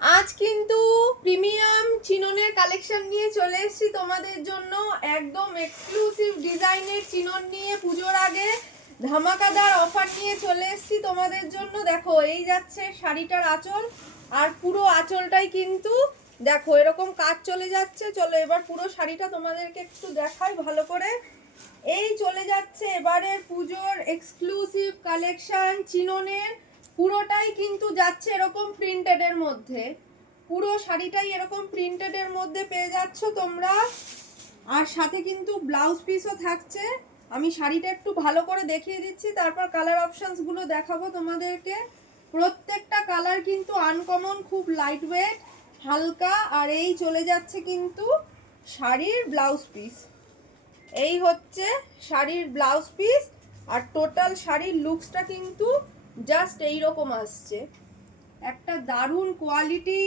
আজ কিন্তু premium চিননের collection নিয়ে চলে এসেছি তোমাদের জন্য। একদম এক্সক্লুসিভ ডিজাইনের চিনন নিয়ে পুজোর আগে ধামাকাদার অফার নিয়ে চলে এসেছি তোমাদের জন্য। দেখো, এই যাচ্ছে শাড়িটার আঁচল, আর পুরো আঁচলটাই কিন্তু দেখো এরকম কাজ চলে যাচ্ছে। চলো এবার পুরো শাড়িটা তোমাদেরকে একটু দেখাই ভালো করে। এই চলে যাচ্ছে এবারের পুজোর এক্সক্লুসিভ কালেকশন চিননের। পুরোটাই কিন্তু যাচ্ছে এরকম প্রিন্টেডের মধ্যে, পুরো শাড়িটাই এরকম প্রিন্টেডের মধ্যে পেয়ে যাচ্ছ তোমরা। আর সাথে কিন্তু ব্লাউজ পিসও থাকছে। আমি শাড়িটা একটু ভালো করে দেখিয়ে দিচ্ছি, তারপর কালার অপশনসগুলো দেখাবো তোমাদেরকে। প্রত্যেকটা কালার কিন্তু আনকমন, খুব লাইট ওয়েট, হালকা। আর এই চলে যাচ্ছে কিন্তু শাড়ির ব্লাউজ পিস। এই হচ্ছে শাড়ির ব্লাউজ পিস, আর টোটাল শাড়ির লুকসটা কিন্তু জাস্ট এইরকম আসছে। একটা দারুণ কোয়ালিটি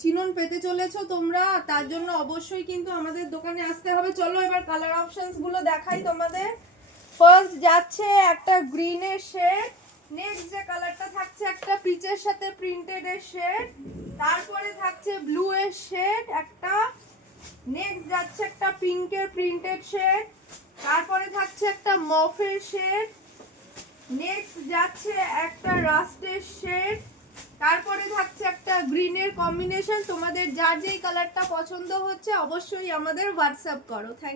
চিনন পেতে চলেছো তোমরা, তার জন্য অবশ্যই কিন্তু আমাদের দোকানে আসতে হবে। চলো এবার কালার অপশনস গুলো দেখাই তোমাদের। ফার্স্ট যাচ্ছে একটা গ্রিনের শেড, নেক্সট যে কালারটা থাকছে একটা পিচের সাথে প্রিন্টেড এর শেড, তারপরে থাকছে ব্লু এর শেড একটা, নেক্সট যাচ্ছে একটা পিঙ্কের প্রিন্টেড শেড, তারপরে থাকছে একটা মফের শেড, নেক্সট যাচ্ছে একটা রাস্টের শেড, তারপরে থাকছে একটা গ্রিনের কম্বিনেশন। তোমাদের যার যেই কালারটা পছন্দ হচ্ছে অবশ্যই আমাদের হোয়াটসঅ্যাপ করো। থ্যাংক